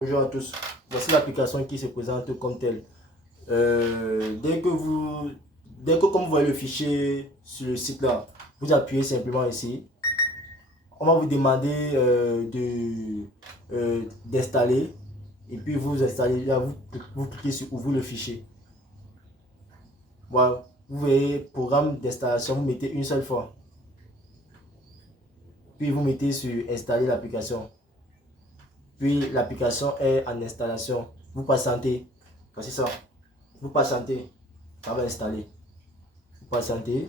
Bonjour à tous, voici l'application qui se présente comme telle. Dès que comme vous voyez le fichier sur le site là, vous appuyez simplement ici. On va vous demander d'installer et puis vous installez là, vous cliquez sur ouvrir le fichier. Voilà, vous voyez programme d'installation, vous mettez une seule fois. Puis vous mettez sur installer l'application. Puis l'application est en installation. Vous patientez. Voici ça. Vous patientez. Ça va installer. Vous patientez.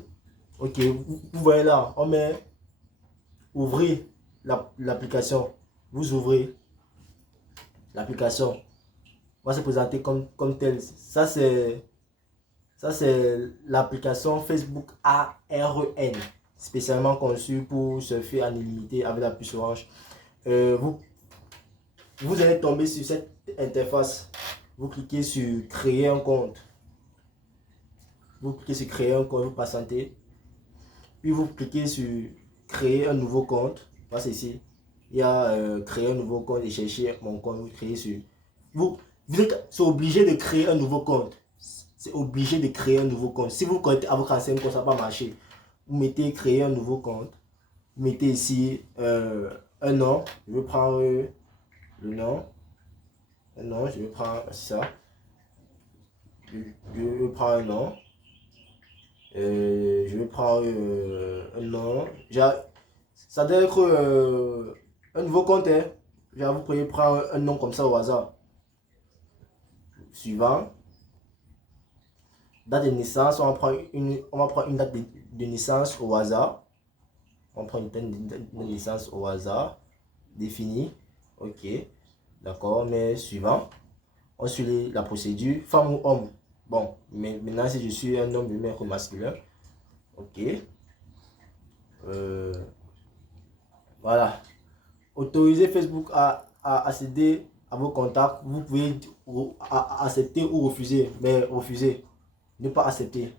Ok. Vous voyez là. On met ouvrir l'application. Vous ouvrez l'application. On va se présenter comme tel. Ça c'est l'application Facebook ARN. Spécialement conçue pour surfer en illimité avec la puce Orange. Vous allez tomber sur cette interface. Vous cliquez sur créer un compte. Vous cliquez sur créer un compte, vous patientez. Puis vous cliquez sur créer un nouveau compte. Voici ici. Il y a créer un nouveau compte et chercher mon compte. Vous créez sur. Vous êtes obligé de créer un nouveau compte. C'est obligé de créer un nouveau compte. Si vous connectez à votre ancien compte, ça ne va pas marcher. Vous mettez créer un nouveau compte. Vous mettez ici un nom. Je vais prendre le nom. Non, je vais prendre ça. Je vais prendre un nom. Je vais prendre un nom. Ça doit être un nouveau compte. Hein. Vous pouvez prendre un nom comme ça au hasard. Suivant. Date de naissance. On va prendre une date de naissance au hasard. On prend une date de naissance au hasard. Définie. Ok. D'accord. Mais suivant. On suit la procédure. Femme ou homme. Bon, mais maintenant si je suis un homme, je mets comme masculin. Ok. Voilà. Autoriser Facebook à accéder à vos contacts. Vous pouvez accepter ou refuser. Mais refuser. Ne pas accepter.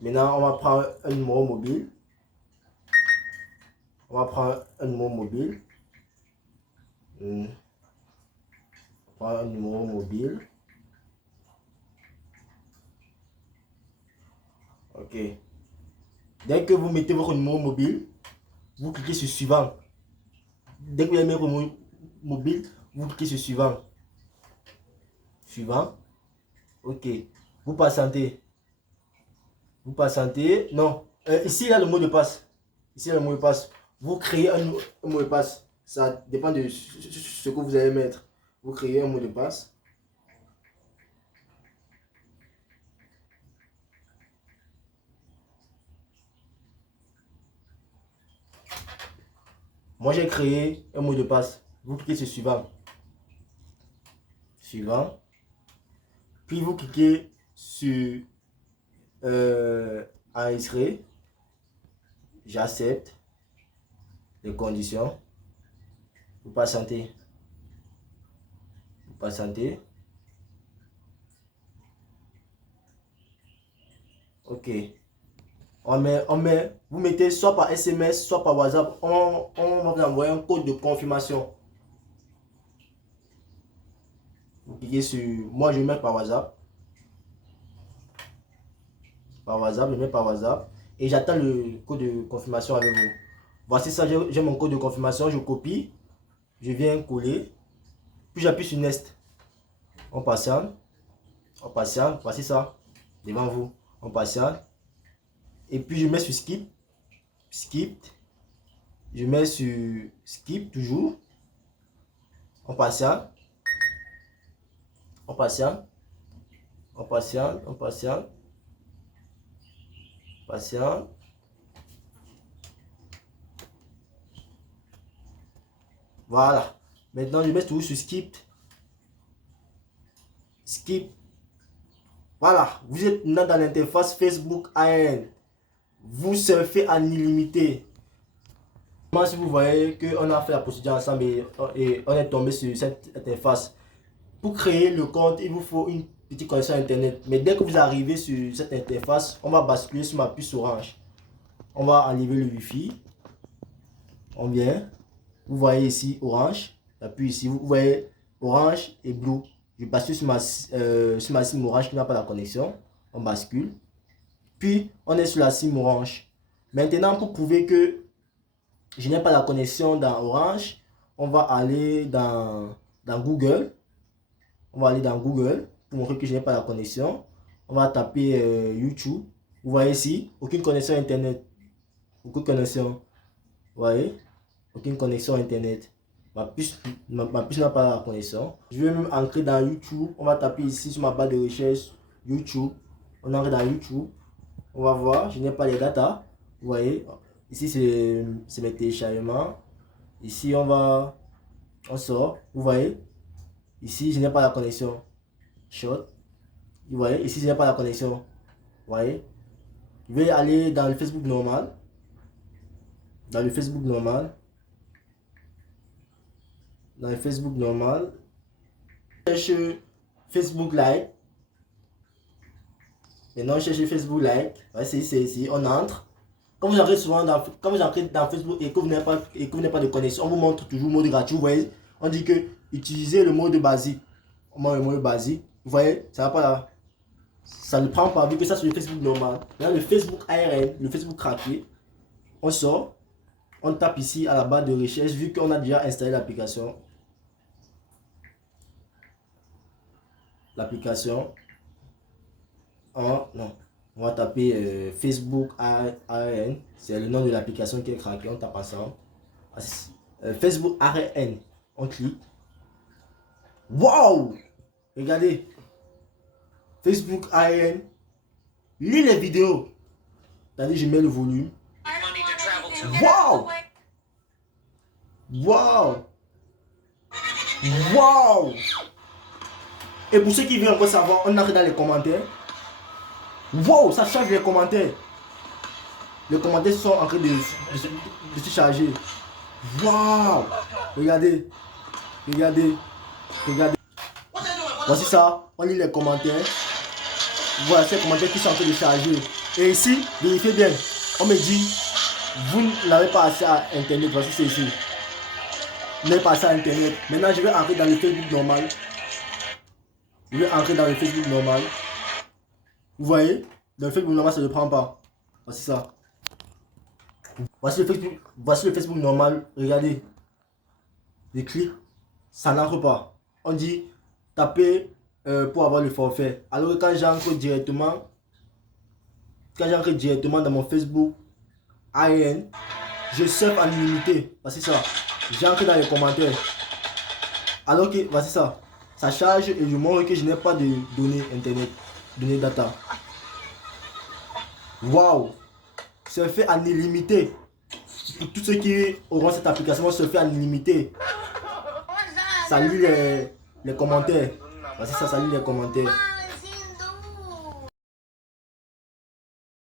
Maintenant, on va prendre un numéro mobile. On va prendre un numéro mobile. On va prendre un numéro mobile. Ok. Dès que vous mettez votre numéro mobile, vous cliquez sur suivant. Dès que vous avez mis votre mobile, vous cliquez sur suivant. Suivant. Ok. Vous patientez. Vous patientez. Non. Ici, il y a le mot de passe. Ici, il y a le mot de passe. Vous créez un mot de passe. Ça dépend de ce que vous allez mettre. Vous créez un mot de passe. Moi, j'ai créé un mot de passe. Vous cliquez sur suivant. Suivant. Puis vous cliquez sur enregistrer. J'accepte les conditions. Vous patientez. Vous patientez. Ok. Vous mettez soit par SMS, soit par WhatsApp. On va vous envoyer un code de confirmation. Vous cliquez sur. Moi, je mets par WhatsApp. Par WhatsApp, je mets par WhatsApp. Et j'attends le code de confirmation avec vous. Voici ça, j'ai mon code de confirmation. Je copie. Je viens coller. Puis j'appuie sur Next. On patiente. On patiente. Voici ça. Devant vous. On patiente. Et puis je mets sur Skip. Skip. Je mets sur Skip toujours. On patiente. On patiente. On patiente. On patiente. Patiente. Voilà. Maintenant, je mets toujours sur Skip. Skip. Voilà. Vous êtes maintenant dans l'interface Facebook ARN. Vous surfez en illimité. Si vous voyez qu'on a fait la procédure ensemble et on est tombé sur cette interface. Pour créer le compte, il vous faut une petite connexion internet. Mais dès que vous arrivez sur cette interface, on va basculer sur ma puce Orange. On va enlever le Wi-Fi. On vient. Vous voyez ici Orange. J'appuie ici. Vous voyez Orange et Blue. Je bascule sur ma SIM Orange qui n'a pas la connexion. On bascule. Puis, on est sur la SIM Orange. Maintenant, pour prouver que je n'ai pas la connexion dans Orange, on va aller dans Google. On va aller dans Google pour montrer que je n'ai pas la connexion. On va taper YouTube. Vous voyez ici, aucune connexion Internet. Aucune connexion. Vous voyez, aucune connexion Internet. Ma puce n'a pas la connexion. Je vais même entrer dans YouTube. On va taper ici sur ma barre de recherche YouTube. On entre dans YouTube. On va voir, je n'ai pas les data. Vous voyez, ici c'est mes téléchargements. Ici on sort. Vous voyez, ici je n'ai pas la connexion. Short. Vous voyez, ici je n'ai pas la connexion. Vous voyez, je vais aller dans le Facebook normal. Dans le Facebook normal. Dans le Facebook normal. Je cherche Facebook Live. Maintenant, je cherche Facebook Live. Ouais, c'est ici. On entre. Comme vous entrez souvent dans, Facebook et que vous n'avez pas de connexion, on vous montre toujours le mode gratuit. Vous voyez, on dit que utilisez le mode basique. On met le mode basique. Vous voyez, ça va pas là. Ça ne prend pas vu que ça sur le Facebook normal. Maintenant, le Facebook ARN, le Facebook craqué, on sort. On tape ici à la barre de recherche vu qu'on a déjà installé l'application. Non, on va taper Facebook ARN, c'est le nom de l'application qui est craquée, on tape ensemble. Facebook ARN, on clique. Wow! Regardez, Facebook ARN, lis les vidéos. Attendez, je mets le volume. Wow! Wow! Wow! Et pour ceux qui veulent encore savoir, on entre dans les commentaires. Wow, ça change les commentaires. Les commentaires sont en train de se charger. Wow! Regardez. Regardez. Regardez. Voici ça. On lit les commentaires. Voilà ces commentaires qui sont en train de charger. Et ici, vérifiez bien. On me dit, vous n'avez pas accès à Internet. Voici c'est ici. Vous n'avez pas accès à Internet. Maintenant, je vais entrer dans le Facebook normal. Je vais entrer dans le Facebook normal. Vous voyez, dans le Facebook normal, ça ne prend pas. Voici ça. Voici le Facebook normal. Regardez. Je clique. Ça n'entre pas. On dit taper pour avoir le forfait. Alors quand j'entre directement dans mon Facebook ARN, je surfe en illimité. Voici ça. J'entre dans les commentaires. Alors que, voici ça. Ça charge et je montre que je n'ai pas de données internet, données data. Waouh! Se fait en illimité. Pour tous ceux qui auront cette application, se fait en illimité. Ça lit les commentaires. Voici ça, ça lit les commentaires.